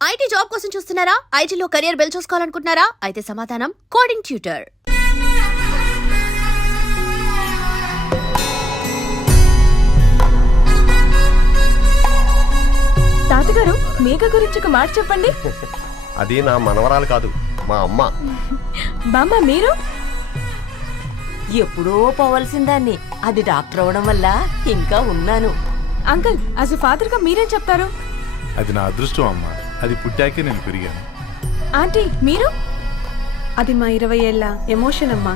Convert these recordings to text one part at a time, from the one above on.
IT job కోసం చూస్తున్నారా? ఐటీలో కెరియర్ బిల్డ్ చూసుకోవాలనుకుంటున్నారా? అయితే సమాధానం కోడింగ్ ట్యూటర్. తాతగారు, మేఘ గురించి ఒక మాట చెప్పండి. అది నా మనవరాలు కాదు, మా అమ్మ. బామ్మ మీరు? ఎప్పుడో పోవలసిందాన్ని, అది డాక్టర్ అవడం వల్ల ఇంకా ఉన్నాను. అంకుల్, యాజ్ ఎ ఫాదర్ గా మీరేం చెప్తారు? అది నా అదృష్టం అమ్మా, అది పుట్టాకే నేను పెరిగాను. ఆంటీ మీరు? అది మా 20 ఏళ్ల ఎమోషన్ అమ్మా.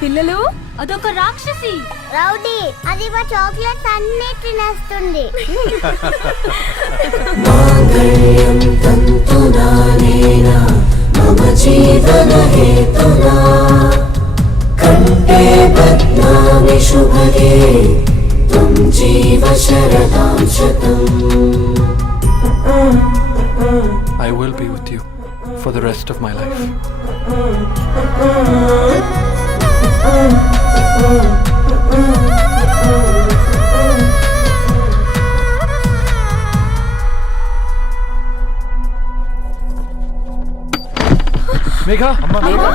పిల్లలు, అదొక రాక్షసి రౌడీ, అది మా చాక్లెట్స్ అన్ని తినేస్తుంది. I will be with you for the rest of my life. Megha, Amma, Megha.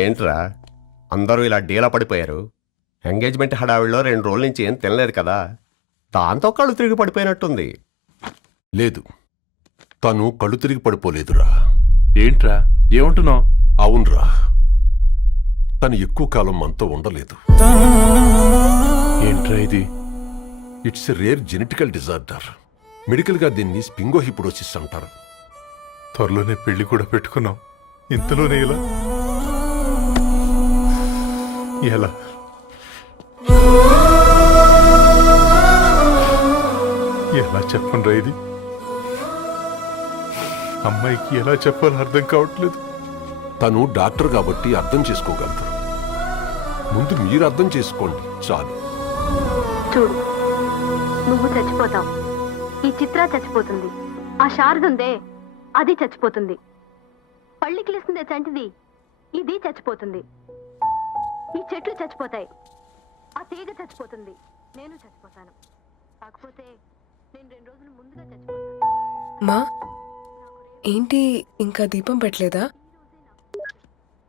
ఏంట్రా అందరూ ఇలా డీలా పడిపోయారు? ఎంగేజ్మెంట్ హడావిడిలో 2 రోజుల నుంచి ఏం తినలేదు కదా, దాంతో కళ్ళు తిరిగి పడిపోయినట్టుంది. లేదు, తను కళ్ళు తిరిగి పడిపోలేదురా. ఏంట్రా ఏమంటున్నావు? అవునరా, తను ఎక్కువ కాలం మనతో ఉండలేదు. ఏంట్రా ఇది? It's a rare genetical disorder. మెడికల్గా దీన్ని స్పింగోహిపోడోసిస్ అంటారు. త్వరలోనే పెళ్లి కూడా పెట్టుకున్నాం, ఇంతలోనే ఇలా ఎలా? ఎలా చెప్పండి ఇది? అమ్మాయికి ఎలా చెప్పాలో అర్థం కావట్లేదు. తను డాక్టర్ కాబట్టి అర్థం చేసుకోగలరు. ముందు మీరు అర్థం చేసుకోండి చాలు. చూడు, నువ్వు చచ్చిపోతావు, ఈ చిత్ర చచ్చిపోతుంది, ఆ శారదుందే అది చచ్చిపోతుంది, పళ్ళికిలిస్తుందే చంటిది ఇది చచ్చిపోతుంది, ఈ చెట్లు చచ్చిపోతాయి, ఆ తీగ చచ్చిపోతుంది, నేను చచ్చిపోతాను. కాకపోతే నేను 2 రోజులు ముందుగా చచ్చిపోతాను. మా ఏంటి ఇంకా దీపం పెట్టలేదా?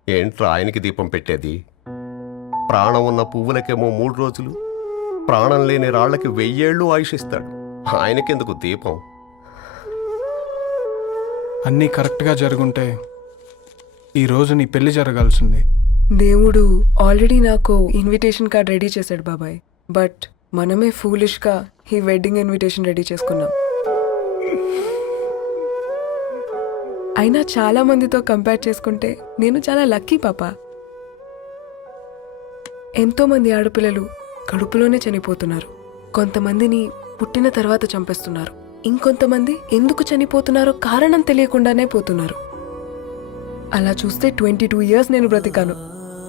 ఏంట్రా ఆయనకి దీపం పెట్టేది? ప్రాణం ఉన్న పువ్వులకేమో 3 రోజులు, ప్రాణం లేని రాళ్లకి 1000 ఏళ్ళు ఆయుషిస్తాడు. ఆయనకెందుకు దీపం? అన్నీ కరెక్ట్గా జరుగుంటే ఈరోజు నీ పెళ్లి జరగాల్సింది. దేవుడు ఆల్రెడీ నాకు ఇన్విటేషన్ కార్డ్ రెడీ చేశాడు బాబాయ్, బట్ మనమే ఫూలిష్గా ఈ వెడ్డింగ్ ఇన్విటేషన్ రెడీ చేసుకున్నాం. అయినా చాలా మందితో కంపేర్ చేసుకుంటే నేను చాలా లక్కీ పాప. ఎంతో మంది ఆడపిల్లలు కడుపులోనే చనిపోతున్నారు, కొంతమందిని పుట్టిన తర్వాత చంపేస్తున్నారు, ఇంకొంతమంది ఎందుకు చనిపోతున్నారో కారణం తెలియకుండానే పోతున్నారు. అలా చూస్తే 22 ఇయర్స్ నేను బ్రతికాను.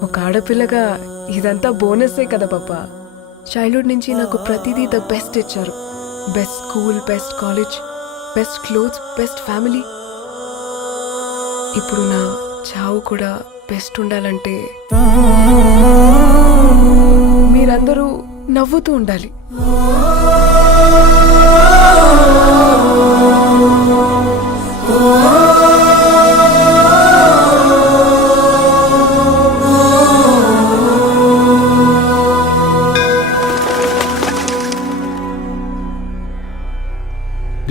ఒక ఆడపిల్లగా ఇదంతా బోనస్సే కదా పాప. చైల్డ్హుడ్ నుంచి నాకు ప్రతిదీ ద బెస్ట్ ఇచ్చారు. Best school, best college, best clothes, best family. ఇప్పుడు నా చావు కూడా బెస్ట్ ఉండాలంటే మీరందరూ నవ్వుతూ ఉండాలి.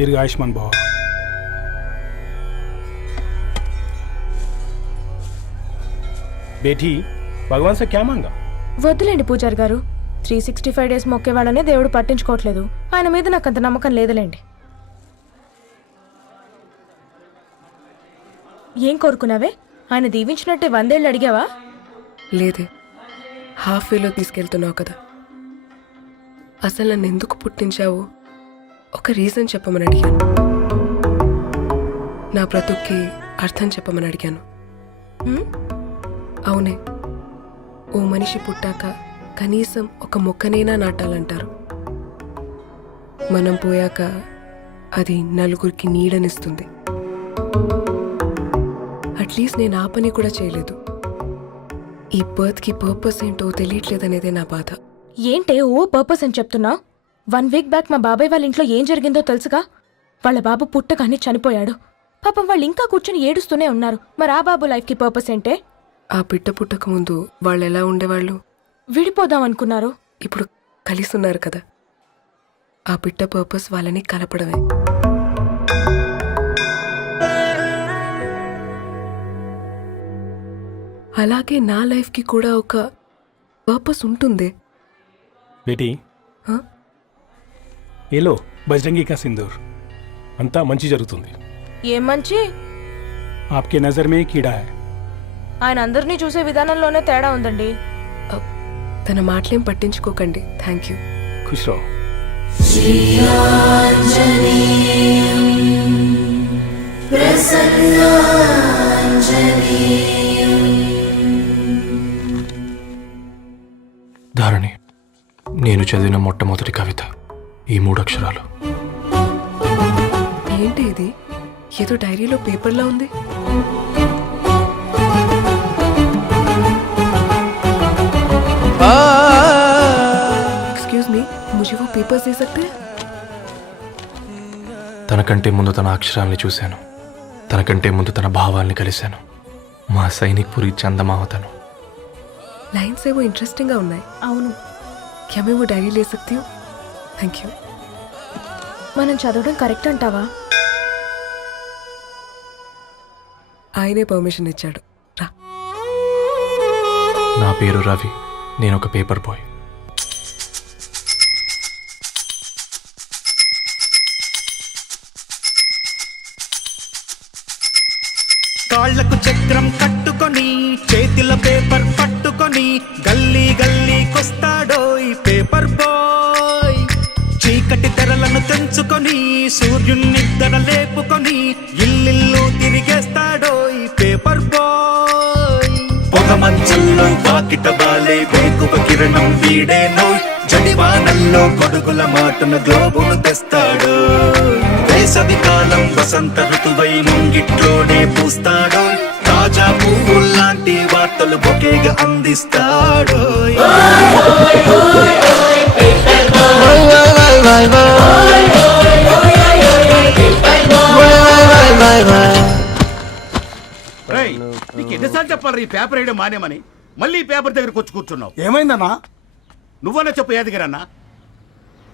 दीर्घ आयुष्मान भव. बेटी, भगवान से क्या मांगा? వద్దులేండి పూజారి గారు, 365 డేస్ మొక్కేవాళ్ళనే దేవుడు పట్టించుకోవట్లేదు. ఆయన మీద నాకు అంత నమ్మకం లేదులేండి. ఏం కోరుకున్నావే? ఆయన దీవించినట్టే 100 ఏళ్ళు అడిగావా? లేదే, హాఫ్ వేలో తీసుకెళ్తున్నావు కదా. అసలు నన్ను ఎందుకు పుట్టించావు? ఒక రీజన్ చెప్పమని అడిగాను. నా బ్రతుక్కి అర్థం చెప్పమని అడిగాను. అవునే, ఓ మనిషి పుట్టాక కనీసం ఒక మొక్కనైనా నాటాలంటారు. మనం పోయాక అది నలుగురికి నీడనిస్తుంది. అట్లీస్ట్ నేను ఆ పని కూడా చేయలేదు. ఈ బర్త్కి పర్పస్ ఏంటో తెలియట్లేదనేదే నా బాధ. ఏంటే ఓ పర్పస్ అని చెప్తున్నా? 1 వీక్ బ్యాక్ మా బాబాయ్ వాళ్ళ ఇంట్లో ఏం జరిగిందో తెలుసుగా. వాళ్ళ బాబు పుట్టగానే చనిపోయాడు. పాపం వాళ్ళు ఇంకా కూర్చొని ఏడుస్తూనే ఉన్నారు. మరి ఆ బాబు లైఫ్కి పర్పస్ ఏంటే? ఆ బిడ్డ పుట్టక ముందు వాళ్ళు ఎలా ఉండేవాళ్ళు? విడిపోదాం అనుకున్నారు. ఇప్పుడు కలిసి ఉన్నారు కదా. ఆ బిడ్డ పర్పస్ వాళ్ళని కలపడమే. అలాగే నా లైఫ్కి కూడా ఒక పర్పస్ ఉంటుంది. बेटी हाँ? ये लो बजरंगी का सिंदूर अंता मंची जరుగుతుంది. ఏం మంచి? आपके नजर में कीड़ा है. ఆయన అందరినీ చూసే విధానంలోనే తేడా ఉందండి. తన మాటలేం పట్టించుకోకండి. Thank you. खुश रहो. ధారణి, నేను చదివిన మొట్టమొదటి కవిత ఈ 3 అక్షరాలు. ఏంటి ఇది? ఏదో డైరీలో పేపర్లా ఉంది. एक्सक्यूज मी, मुझे वो पेपर्स दे सकते हैं? తనకంటే ముందు తన అక్షరాల్ని చూశాను. తనకంటే ముందు తన భావాల్ని కలిశాను. మా సైనిక్ పురి చందమావతను. लाइन्स है वो इंटरेस्टिंग గా ఉన్నాయి. అవును, क्या मैं वो डायरी ले सकती हूँ? Thank you. మనం చదవడం కరెక్ట్ అంటావా? ఆయనే పర్మిషన్ ఇచ్చాడు. రా. నా పేరు రవి. నేను ఒక పేపర్ బాయ్. కాళ్లకు చక్రం కట్టుకొని చేతిలో పేపర్ పట్టుకొని గల్లీ గల్లీకొస్తాడో ఈ పేపర్ బాయ్. చీకటి తెరలను తెంచుకొని సూర్యున్నిద్దర లేపుకొని ఇల్లిల్లు తిరిగేస్తాడో ఈ పేపర్ బాయ్. పొగ మంచుల్లో వాకిట బాలే వేకువ కిరణం వీడేనో. జడివానల్లో గొడుగుల మాటను గ్లోబును తెస్తాడు. వేసవి కాలం వసంత ఋతువై ముంగిట్లోనే పూస్తాడు. తాజా పువ్వుల్లాంటి వార్తలు బొకేగా అందిస్తాడు. నీకు ఎన్నిసార్లు చెప్పాలి ఈ పేపర్ వేయడం మానేమని? మళ్ళీ ఈ పేపర్ దగ్గరకు వచ్చి కూర్చున్నావు. ఏమైందన్నా? నువ్వన్నా చెప్పు యాదగిరన్నా.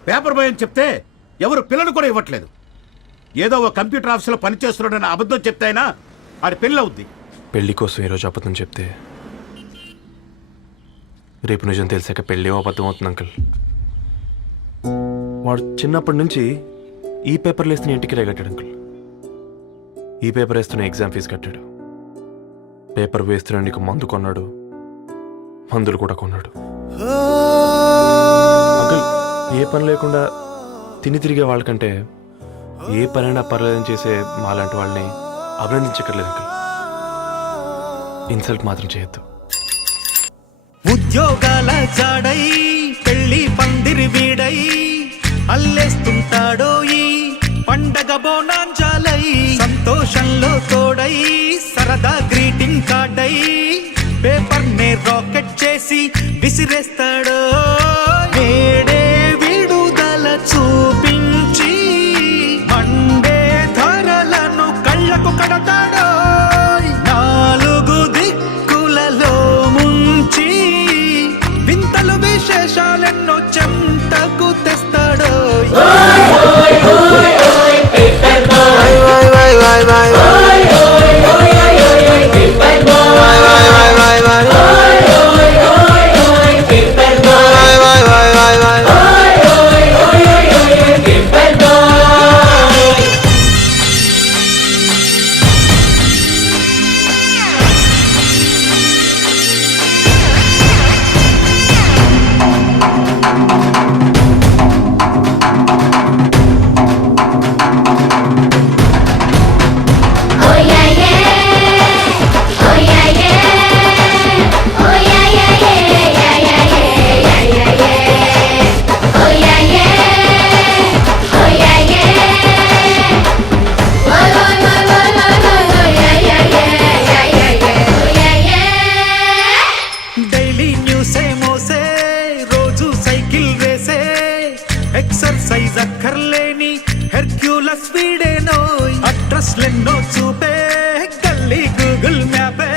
పేపర్ బాయ్ అని చెప్తే ఎవరు పిల్లలు కూడా ఇవ్వట్లేదు. ఏదో ఒక కంప్యూటర్ ఆఫీసులో పనిచేస్తున్నాడని అబద్ధం చెప్తే అయినా ఆడి పెళ్ళి అవుద్ది. పెళ్లి కోసం ఈరోజు అబద్ధం చెప్తే రేపు నిజం తెలిసాక పెళ్ళి అబద్ధం అవుతుంది అంకుల్. వాడు చిన్నప్పటి నుంచి ఈ పేపర్లు వేస్తున్న ఇంటికి రేగట్టాడు అంకుల్. ఈ పేపర్ వేస్తున్న ఎగ్జామ్ ఫీజు కట్టాడు. పేపర్ వేస్తున్న నీకు మందు కొన్నాడు. మందులు కూడా కొన్నాడు. అంకుల్, ఏ పని లేకుండా తిని తిరిగే వాళ్ళకంటే ఏ పనైనా పర్లేదని చేసే మాలాంటి వాళ్ళని అభినందించక్కర్లేదు అంకుల్. ఇన్సల్ట్ మాత్రం చేయొద్దు. ఉద్యోగాల జాడై పెళ్లి పందిరి వీడై అల్లేస్తుంటాడో ఈ పండగ బోనాంజాలై. సంతోషంలో తోడై సరదా గ్రీటింగ్ కార్డై పేపర్ నే రాకెట్ చేసి విసిరేస్తాడో. వేడే విడుదల చూపించి మండే ధరలను కళ్ళకు కడతాడో. 4 దిక్కులలో ముంచి వింతలు విశేషాలెన్నో చెంతకు తెస్తాడో. ఎక్సర్సైజ్ అక్కర్లేని హెర్క్యూలస్ వీడేనో అడ్రస్లెన్నో చూపే గల్లీ గూగుల్ మ్యాపే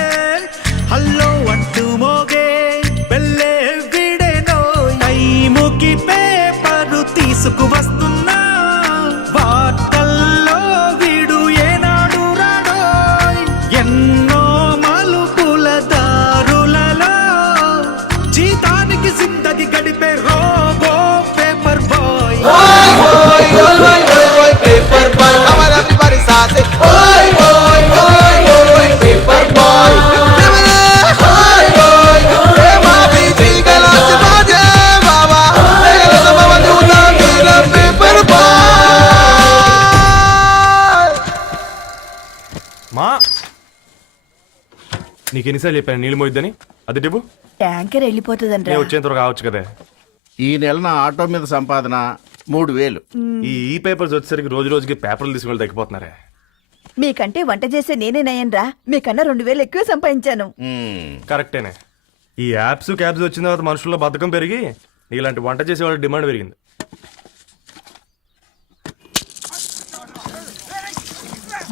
హల్లో అంటూ మోగే వెళ్ళే వీడేనో టైముకి పేపరు తీసుకు వస్తున్నా వార్తల్లో వీడు ఏనాడు రాడో ఎన్నో మలుపుల దారులలో జీతానికి జిందగి గడిపే రోబో పేపర్ బాయ్ మా నీకు ఎన్నిసార్లు చెప్పాను నీళ్ళు మోయిద్దని అది డిబు ట్యాంకర్ వెళ్ళిపోతుందంట నేను వచ్చేంత వరకు కావచ్చు కదా. ఈ నెల నా ఆటో మీద సంపాదన 3000. ఈ పేపర్స్ వచ్చేసరికి రోజు రోజుకి పేపర్లు తీసుకుని తగ్గిపోతున్నారే. మీకంటే వంట చేసే నేనే నయ్యన్రా మీకన్నా 2000 ఎక్కువ సంపాదించాను. కరెక్టేనే. ఈ యాప్స్ క్యాబ్స్ వచ్చిన తర్వాత మనుషుల్లో బద్ధకం పెరిగి ఇలాంటి వంట చేసే వాళ్ళ డిమాండ్ పెరిగింది.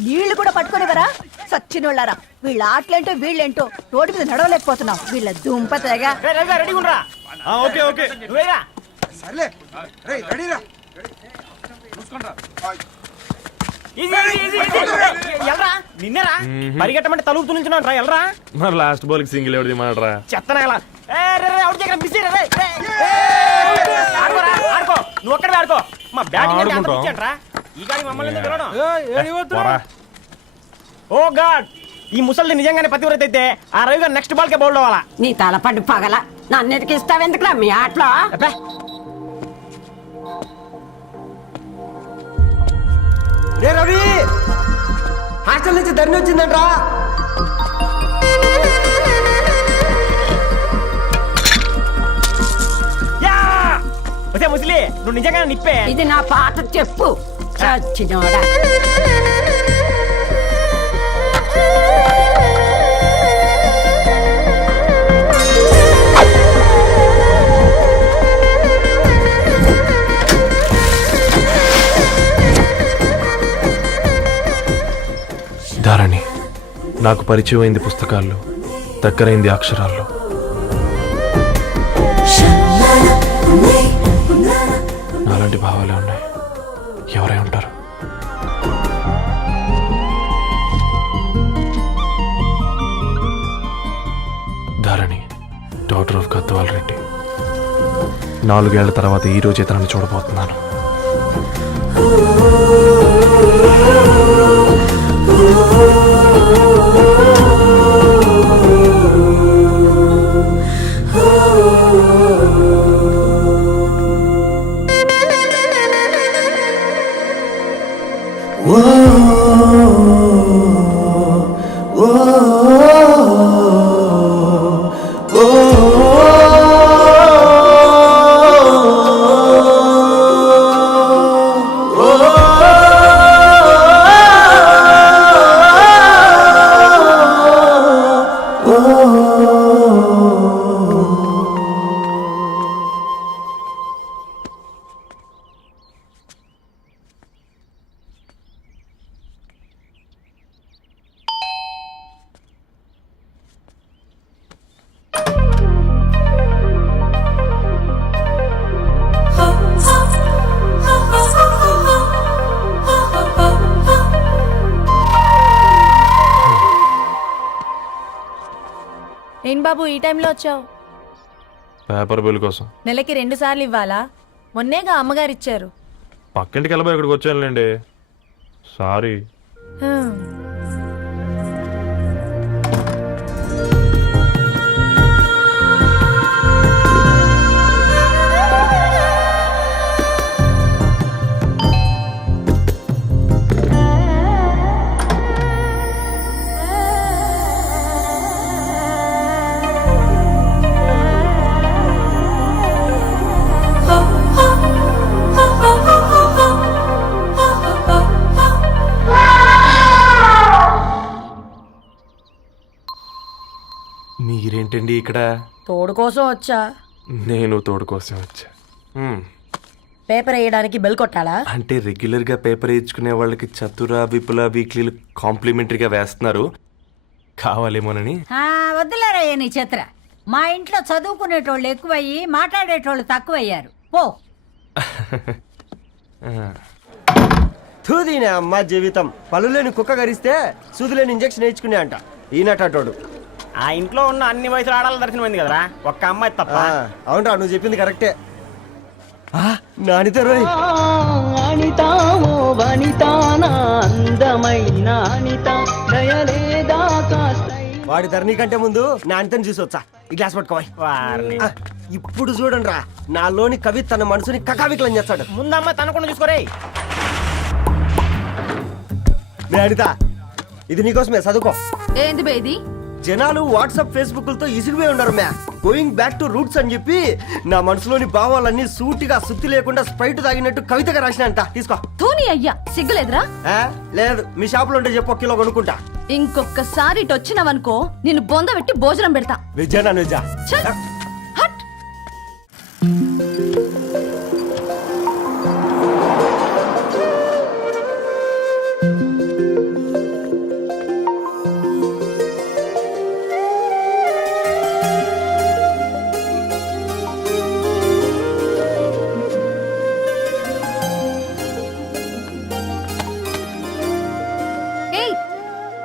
నీళ్లు కూడా పట్టుకునేవరా సచ్చినోళ్ళారా. వీళ్ళ ఆటలేంటో వీళ్ళేంటో రోడ్డు మీద నడవలేకపోతున్నాం. వీళ్ళ దుంప తెగ. ఓకే ఓకే నిన్నరా పరిగెట్టమంటే తలుపు నుంచున్నాను ఎల్రా మరి లాస్ట్ బాల్ కి సింగిల్ ఎవరిది మాట్రా చెత్తనా నువ్వు ఒక్కడే ఆడుకో మా బ్యాటింగ్ ఈ గాడి మమ్మల్ని పిలవడం. ఓ గాడ్ ఈ ముసలి నిజంగానే పతివ్రత అయితే ఆ రవి గారు నెక్స్ట్ బాల్ కే బౌల్డ్ అవ్వాలా. నీ తలపండు పగల నన్నిటికి ఇస్తావెందుకురా మీ ఆటలో. రే రవి హాస్టల్ నుంచి ధరణి వచ్చిందంట్రా. ముసలి నువ్వు నిజంగా నిప్పే. ఇది నా పాట చెప్పు చచ్చినోడా. ధారణి నాకు పరిచయం అయింది పుస్తకాల్లో, దగ్గరైంది అక్షరాల్లో. నాలాంటి భావాలే ఉన్నాయి. ఎవరై ఉంటారు? Dharani doctor of Gadwal Reddy. 4 ఏళ్ల తర్వాత ఈ రోజే తనని చూడబోతున్నాను. ఏం బాబు ఈ టైంలో వచ్చావు? పేపర్ బిల్ కోసం. నెలకి 2 సార్లు ఇవ్వాలా? మొన్నేగా అమ్మగారు ఇచ్చారు. పక్కింటికి వెళ్ళబోయి ఇక్కడికి వచ్చానులేండి. సారీ. మీరేంటండి ఇక్కడ? తోడు కోసం వచ్చా. నేను తోడు కోసం వచ్చా. పేపర్ వేయడానికి బెల్ కొట్టాలా? అంటే రెగ్యులర్ గా పేపర్ వేయించుకునే వాళ్ళకి చతుర విపుల వీక్లీలు కాంప్లిమెంటరీగా వేస్తున్నారు, కావాలేమోనని. వద్దులేరయ్య నీ చిత్ర. మా ఇంట్లో చదువుకునేటోళ్ళు ఎక్కువయ్యి మాట్లాడేటోళ్ళు తక్కువయ్యారు. పో. తూదీనే అమ్మ జీవితం. పళ్ళులేని కుక్క గరిస్తే సూదులేని ఇంజక్షన్ వేయించుకునే అంట ఈనటోడు. ఆ ఇంట్లో ఉన్న అన్ని వయసుల ఆడాల దర్శనమైంది కదరా, ఒక్క అమ్మాయి తప్ప. అవునరా, నువ్వు చెప్పింది కరెక్టే. నానిత రోయ్ వాడి ధరణి కంటే ముందు నానితని చూసి వచ్చా. ఈ గ్లాస్ పట్టుకోవాలి. ఇప్పుడు చూడండి రా, నాలోని కవి తన మనసుని కకావికలం చేస్తాడు. ముందమ్మ తనకుండా చూసుకోరే. అనిత, ఇది నీకోసమే, చదువుకో. ఏంది బేది? జనాలు వాట్సాప్ ఫేస్బుక్ లతో ఇసిగిపోయి ఉన్నారు మ్యా. గోయింగ్ బ్యాక్ టు రూట్స్ అని చెప్పి నా మనసులోని భావాలన్నీ సూటిగా సుత్తి లేకుండా స్ప్రైట్ తాగినట్టు కవితగా రాసినంట. తీసుకో. ధోని అయ్యా, సిగ్గులేదురా? లేదు, మీ షాప్ లో ఉంటే చెప్పు, 1 కిలో కొనుక్కుంటా. ఇంకొకసారి ఇటు వచ్చినావనుకో నిన్ను బొంద పెట్టి భోజనం పెడతా. వెజ్జా నాన్ వెజ్జా? హట్.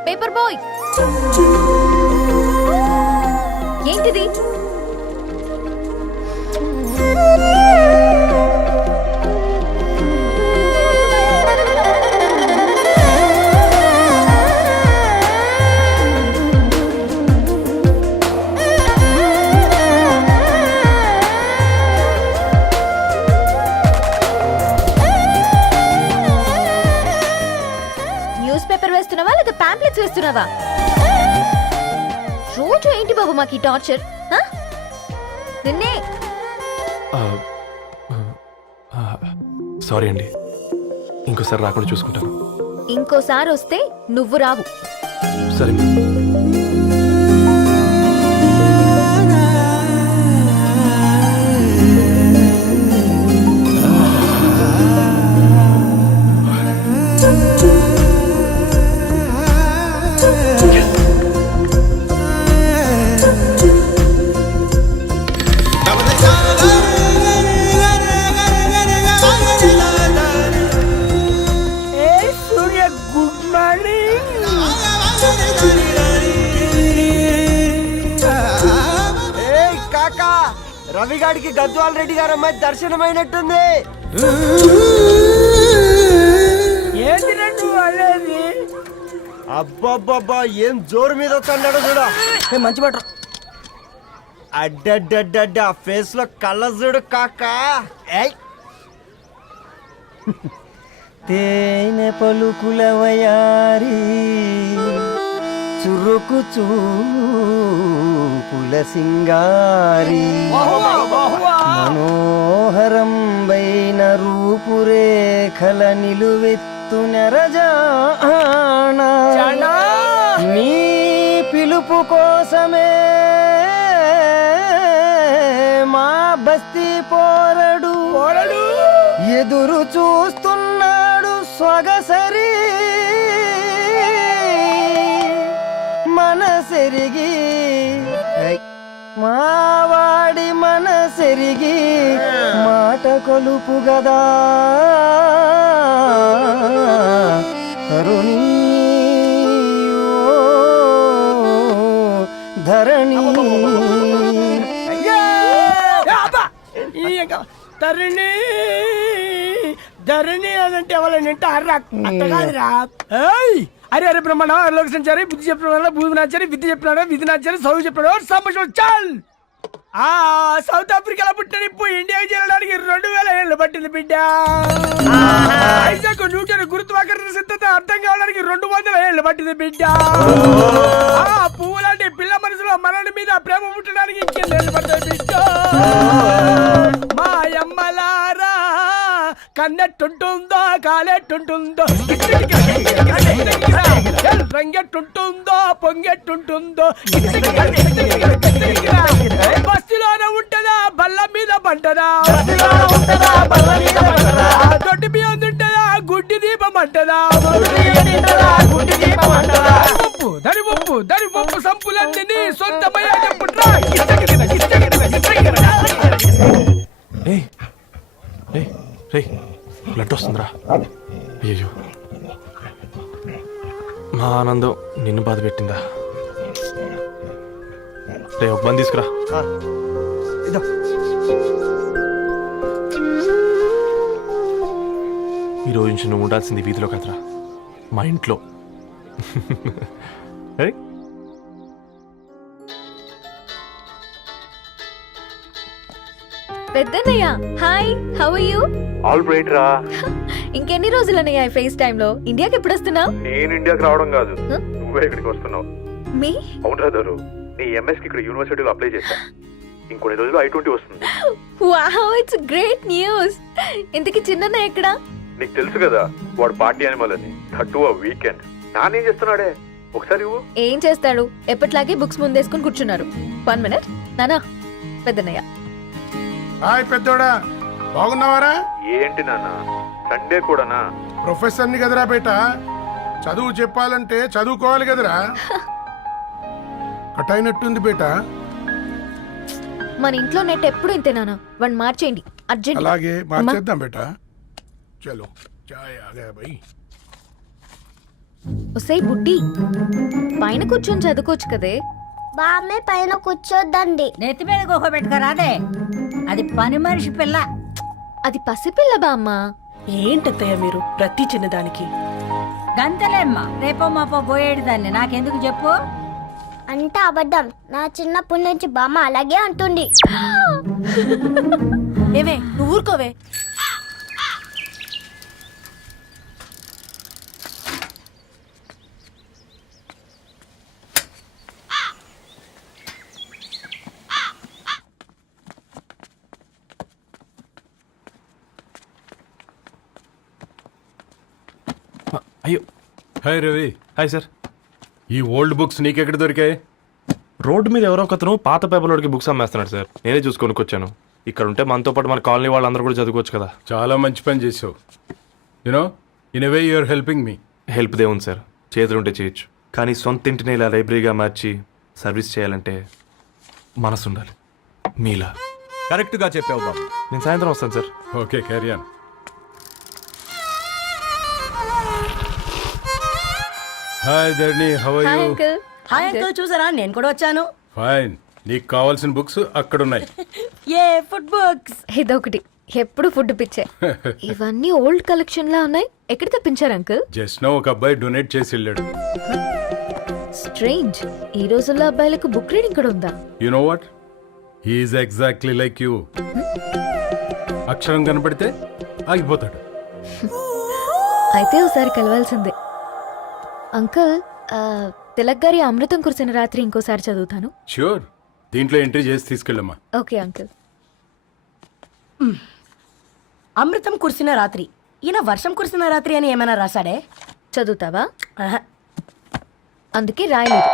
పేపర్ బాయ్, ఏంటిది? న్యూస్ పేపర్ వేస్తున్నావా లేదా పాంప్లెట్స్ వేస్తున్నావా? రోజు ఏంటి బాబు మాకు ఈ టార్చర్? నిన్నే. సారీ అండి, ఇంకోసారి రాకుండా చూసుకుంటాను. ఇంకోసారి వస్తే నువ్వు రావు. సరే. రవిగాడికి గద్వాల్ రెడ్డి గారు అమ్మాయి దర్శనమైనట్టుంది. అబ్బబ్బబ్బా, ఏం జోరు మీద వస్తున్నాడో చూడు. మంచి మాట. అడ్డడ్డడ్డ ఫేస్ లో కళ్ళ చూడు కాకా. తేనె పలుకుల వయారి చురుకు చూపుల సింగారి మనోహరం వైన రూపురేఖల నిలువెత్తు నెరజానా నీ పిలుపు కోసమే మా బస్తీ పోరడు ఎదురు చూస్తున్నాడు సొగసరి మనసెరిగి మావాడి మనసెరిగి మాట కొలుపు గదా తరుణి ధరణి తరుణి ధరణి అనంటే ఎవరైనా అర్రా అట్ట కాదురా. అరే అరే బ్రహ్మాండ లోక సంచారి బుద్ధి చెప్పిన భూమి నాచారి విద్య చెప్పినాడు విధి నాచారి చదువు చెప్పినాడు సంభాషణ చాల్. సౌత్ ఆఫ్రికాలో పుట్టిన ఇప్పుడు ఇండియాకి చేరడానికి 2000 ఏళ్ళు పట్టింది బిడ్డ. ఐజాక్ న్యూటన్ గురుత్వాకర్షణ సిద్ధత అర్థం కావడానికి 200 ఏళ్ళు పట్టింది బిడ్డ. పువ్వు లాంటి పిల్ల మనసులో మనని మీద ప్రేమ పుట్టడానికి ఇంకేళ్ళు పడతాయి బిడ్డ. మా అమ్మలారా కన్నెట్టుంటుందో కాలెట్టుంటుందో రంగెట్టుంటుందో పొంగెట్టుంటుందో బస్సులోనే ఉంటదా బల్ల మీద పంటదా దొడ్డి బియ్యం తింటదా గుడ్డి దీపం అంటదా దరి పప్పు సంపులన్నీ సొంతమయ్యా చెప్పుట్రా బ్లడ్ వస్తుందిరా. అయ్యో, మా ఆనందం నిన్ను బాధ పెట్టిందా? రే, ఒక బంద్ తీసుకురా. ఈ రోజు నుంచి నువ్వు ఉండాల్సింది వీధిలో కదరా, మా ఇంట్లో. పెద్దన్నయ్య hi, how are you? All right రా. ఇంకెన్ని రోజులన్నయ్య ఫేస్ టైమ్ లో? ఇండియాకి ఎప్పుడు వస్తున్నావు? నేను ఇండియాకి రావడం కాదు, నువ్వే ఇక్కడికి వస్తున్నావు. మీ అవునరా దరు, నీ ఎంఎస్ కి ఇక్కడ యూనివర్సిటీలో అప్లై చేశా. ఇంకొన్ని రోజులు I-20 వస్తుంది. Wow, it's great news. ఇంతకి చిన్నన్నయ్య ఎక్కడ? నీకు తెలుసు కదా, వాడు పార్టీ అనిమల్ అని. థర్టూ వీకెండ్ నానేం చేస్తున్నాడే, ఒకసారి ఏం చేస్తాడు, ఎప్పట్లాగే బుక్స్ ముందేసుకుని కూర్చున్నారు. 1 minute నానా. పెద్దన్నయ్య హాయ్ పెద్దోడా, బాగున్నావారా? ఏంటి నాన్న సండే కూడానా? ప్రొఫెసర్ని కదరా బేట, చదువు చెప్పాలంటే చదువుకోవాలి కదరా. కట్ అయినట్టుంది బేట. మన ఇంట్లో నెట్ ఎప్పుడు ఇంతే నానా. వన్ మార్చేయండి అర్జెంట్. అలాగే మార్చేద్దాం బేట. చలో చాయ్ ఆగా భయ్. ఒసే బుడ్డి, పైన కూర్చొని చదువుకోవచ్చు కదే. బామ్మే పైన కూర్చోద్దండి. నెత్తి మీద గుహ పెట్టుకోరాదే, అది పని మనిషి పిల్ల. అది పసిపిల్ల బామ్మ. ఏంటత్తయ్య మీరు ప్రతి చిన్నదానికి? గంతలేమ్మా, రేపో మాపో పోయేడు దాన్ని నాకెందుకు చెప్పు. అంటే అబద్ధం. నా చిన్నప్పటి నుంచి బామ్మ అలాగే అంటుంది. ఏవే నువ్వు ఊరుకోవే. అయ్యో, హాయ్ రవి. Hi sir. ఈ ఓల్డ్ బుక్స్ నీకెక్కడ దొరికాయి? రోడ్డు మీద ఎవరో ఒకతను పాత పేపర్లోకి బుక్స్ అమ్మేస్తున్నాడు సార్. నేనే చూసుకొని వచ్చాను. ఇక్కడ ఉంటే మనతో పాటు మన కాలనీ వాళ్ళందరూ కూడా చదువుకోవచ్చు కదా. చాలా మంచి పని చేసావు. You know, in a way you are helping me. Help దేవుంది సార్, చేతులుంటే చేయొచ్చు. కానీ సొంత ఇంటిని ఇలా లైబ్రరీగా మార్చి సర్వీస్ చేయాలంటే మనసు ఉండాలి. మీలా కరెక్ట్గా చెప్పావు బాబు. నేను సాయంత్రం వస్తాను sir. Okay, carry on. Hi Dharani, how are hi you? Uncle. Hi uncle, చూసారా నేను కూడా వచ్చాను. ఫైన్. నీకు కావాల్సిన బుక్స్ అక్కడ ఉన్నాయి. ఏ ఫుడ్ బుక్స్? ఇదొకటి, ఎప్పుడు ఫుడ్ పిచ్చే. ఇవన్నీ ఓల్డ్ కలెక్షన్ లా ఉన్నాయి. ఎక్కడ తెప్పించారు అంకుల్? జస్ట్ నో ఒక అబ్బాయి డొనేట్ చేసి వెళ్ళాడు. స్ట్రేంజ్, ఈ రోజుల్లో అబ్బాయిలకు బుక్ రీడింగ్ కూడా ఉందా? You know what, he is exactly like you. అక్షరం కనపడితే ఆగిపోతాడు. అయితే ఒకసారి కలవాల్సిందే. అంకుల్, తిలక్ గారి అమృతం కురిసిన రాత్రి ఇంకోసారి చదువుతాను. ష్యూర్, దీంట్లో ఎంట్రీ చేసి తీసుకెళ్ళమ్మా. Okay uncle. అమృతం కురిసిన రాత్రి, ఈయన వర్షం కురిసిన రాత్రి అని ఏమైనా రాశాడే? చదువుతావా? ఆహా. అందుకే రాయలేదు.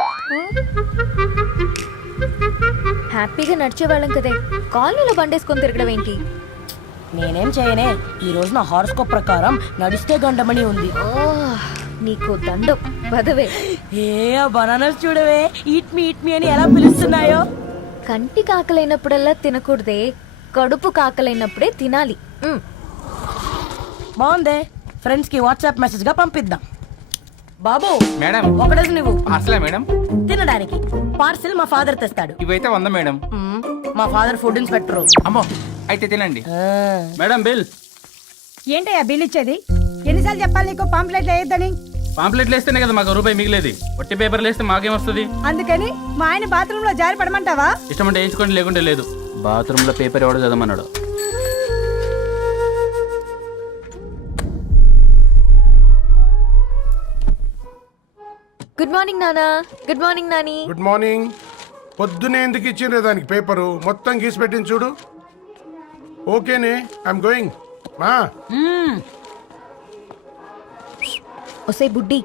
హ్యాపీగా నడిచేవాళ్ళం కదే, కాలనీలో బండేసుకొని తిరగడం ఏంటి? నేనేం చేయనే, ఈ రోజు నా హారోస్కోప్ ప్రకారం నడిస్తే గండమని ఉంది. నీకు దండం పదవే. ఏ బనానాస్ చూడవే, ఈట్ మీ అని ఎలా పిలుస్తున్నాయో. కంటి కాకలైనప్పుడల్లా తినకూడదే, కడుపు కాకలైనప్పుడే తినాలి. బాగుందే, ఫ్రెండ్స్ కి వాట్సాప్ మెసేజ్ గా పంపిద్దాం. బాబు మేడం, ఒకటేసి నువ్వు అసలే మేడం తినడానికి పార్సిల్ మా ఫాదర్ తెస్తాడు. ఇవైతే 100 మేడం. మా ఫాదర్ ఫుడ్ ఇన్స్పెక్టర్. అమ్మో, అయితే తినండి మేడం. బిల్ ఏంటయ్యా బిల్ ఇచ్చేది? ఎన్నిసార్లు చెప్పాలి నీకు పాంప్లెట్ వేయొద్దని? పాంప్లెట్లు వేస్తేనే కదా మాకు రూపాయి మిగిలేది. ఒట్టి పేపర్లు వేస్తే మాకేం వస్తుంది? అందుకని మా ఆయన బాత్రూమ్ లో జారి పడమంటావా? ఇష్టమంటే వేయించుకోండి, లేకుంటే లేదు. బాత్రూమ్ లో పేపర్ ఎవడో చదవమన్నాడు. గుడ్ మార్నింగ్ నానా. Good morning Nani. Good morning. పొద్దునే ఎందుకు ఇచ్చిండ్రే దానికి పేపరు? మొత్తం గీసి పెట్టింది చూడు. ఓకేనే, ఐఎమ్ గోయింగ్. ఒసే బుడ్డి,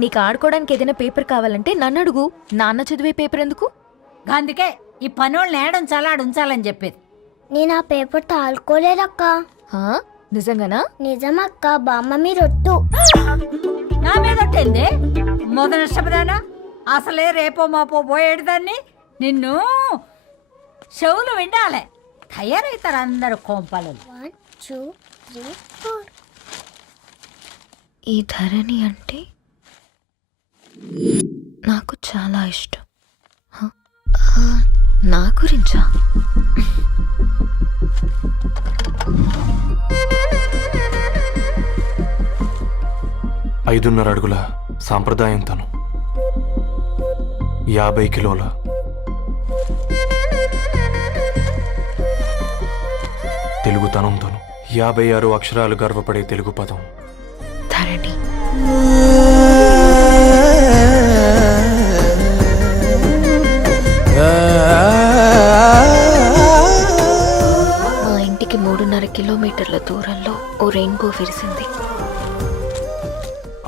నీకు ఆడుకోవడానికి ఏదైనా పేపర్ కావాలంటే నన్ను అడుగు. నాన్న చదివే పేపర్ ఎందుకు? అందుకే ఈ పనోళ్ళని ఏడుంచాలా ఉంచాలని చెప్పేది. నేను ఆ పేపర్ తాలుకోలేదక్క. హా? నిజంగానా? నిజమక్క, బామ్మ మీరొట్టు. నా మీద ఒట్టేంది మొదటి నష్టపదానా? అసలే రేపో మాపో పోయేడు దాన్ని. నిన్ను చెవులు వినాలే, తయారవుతారు అందరు కోంపాలు. 1 2 3 4. ఈ ధరణి అంటే నాకు చాలా ఇష్టం. హ? నా గురించా? 5.5 అడుగుల సాంప్రదాయం తను, 50 కిలోల తెలుగుతనం తను, 56 అక్షరాలు గర్వపడే తెలుగు పదం ధరణి. మా ఇంటికి 3.5 కిలోమీటర్ల దూరంలో ఓ రెయిన్బో విరిసింది.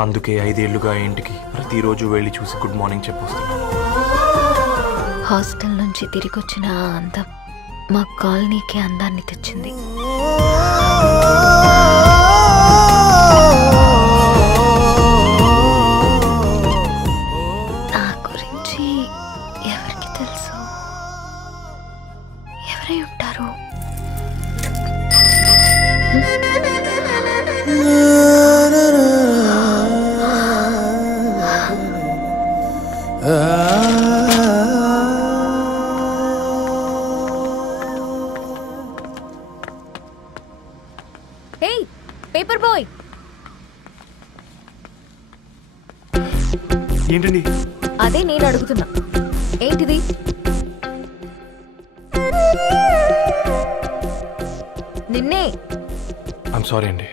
అందుకే 5 ఏళ్లుగా ఇంటికి ప్రతిరోజు వెళ్ళి చూసి గుడ్ మార్నింగ్ చెప్పొస్తున్నాను. హాస్టల్ నుంచి తిరిగి వచ్చిన ఆ అందం మా కాలనీకి అందాన్ని తెచ్చింది. నా గురించి ఎవరికి తెలుసు? ఎవరై ఉంటారు? హే పేపర్ బాయ్, ఏంటండి? అదే నేను అడుగుతున్నా, ఏంటిది? నిన్నే. ఐమ్ సారీ అండి.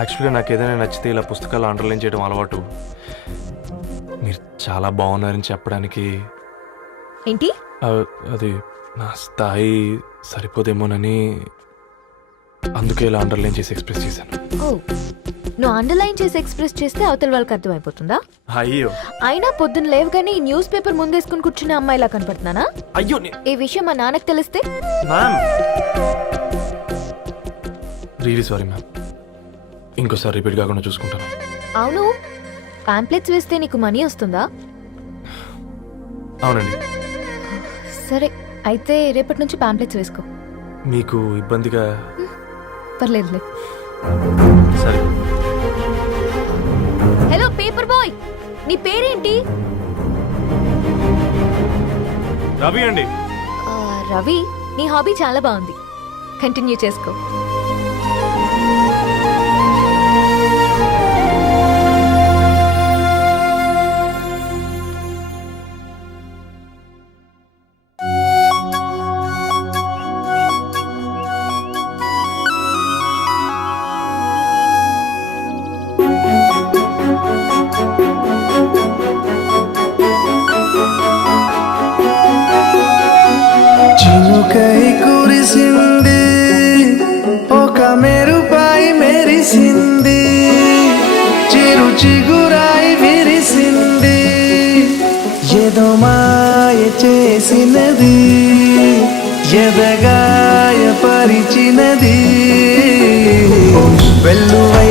యాక్చువల్గా నాకు ఏదైనా నచ్చితే ఇలా పుస్తకాలు అండర్లైన్ చేయడం అలవాటు. మీరు చాలా బాగున్నారని చెప్పడానికి ఏంటి? అది నా స్థాయి సరిపోదేమోనని అందుకే ఇలా అండర్లైన్ చేసి ఎక్స్ప్రెస్ చేశాను. ఓ, నువ్వు అండర్లైన్ చేసి ఎక్స్ప్రెస్ చేస్తే అవతల వాళ్ళకి అర్థమైపోతుందా? అయ్యో, అయినా పొద్దున్న లేవగానే ఈ న్యూస్ పేపర్ ముందేసుకుని కూర్చునే అమ్మాయిలా కనపడుతున్నానా? అయ్యో, ఈ విషయం మా నాన్నకు తెలిస్తే? Ma'am, really sorry ma'am. ఇంకోసారి రిపీట్ కాకుండా చూసుకుంటాను. అవును, పాంప్లెట్స్ వేస్తే నీకు మనీ వస్తుందా? అవునండి. సరే, అయితే రేపటి నుంచి పాంప్లెట్స్ వేసుకో. మీకు ఇబ్బందిగా? పర్లేదులే. సరే. హలో పేపర్ బాయ్, నీ పేరేంటి? రవి అండి. రవి, నీ హాబీ చాలా బాగుంది, కంటిన్యూ చేసుకో. చినుకై కురిసింది, ఒక మెరుపాయి మెరిసింది, చిరు చిగురాయి విరిసింది, ఏదో మాయ చేసినది, ఎదగాయ పరిచినది, వెల్లువై